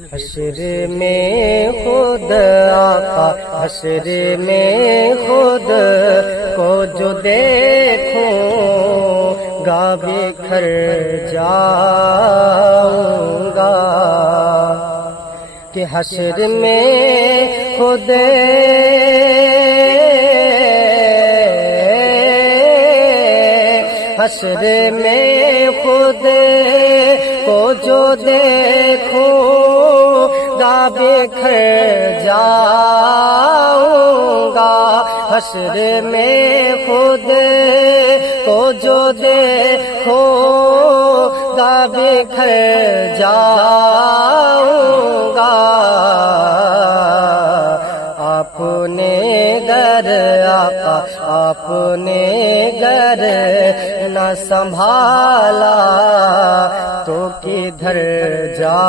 حشر میں خود آقا، حشر میں خود کو جو دیکھوں گا بکھر جاؤں گا، کہ حشر میں خود حشر میں خود کو جو دیکھوں گا بکھر جاؤں گا، حشر میں خود کو جو دیکھوں گا بکھر جاؤں گا۔ آپ نے گر آقا، آپ نے گر نہ سنبھالا تو کدھر جا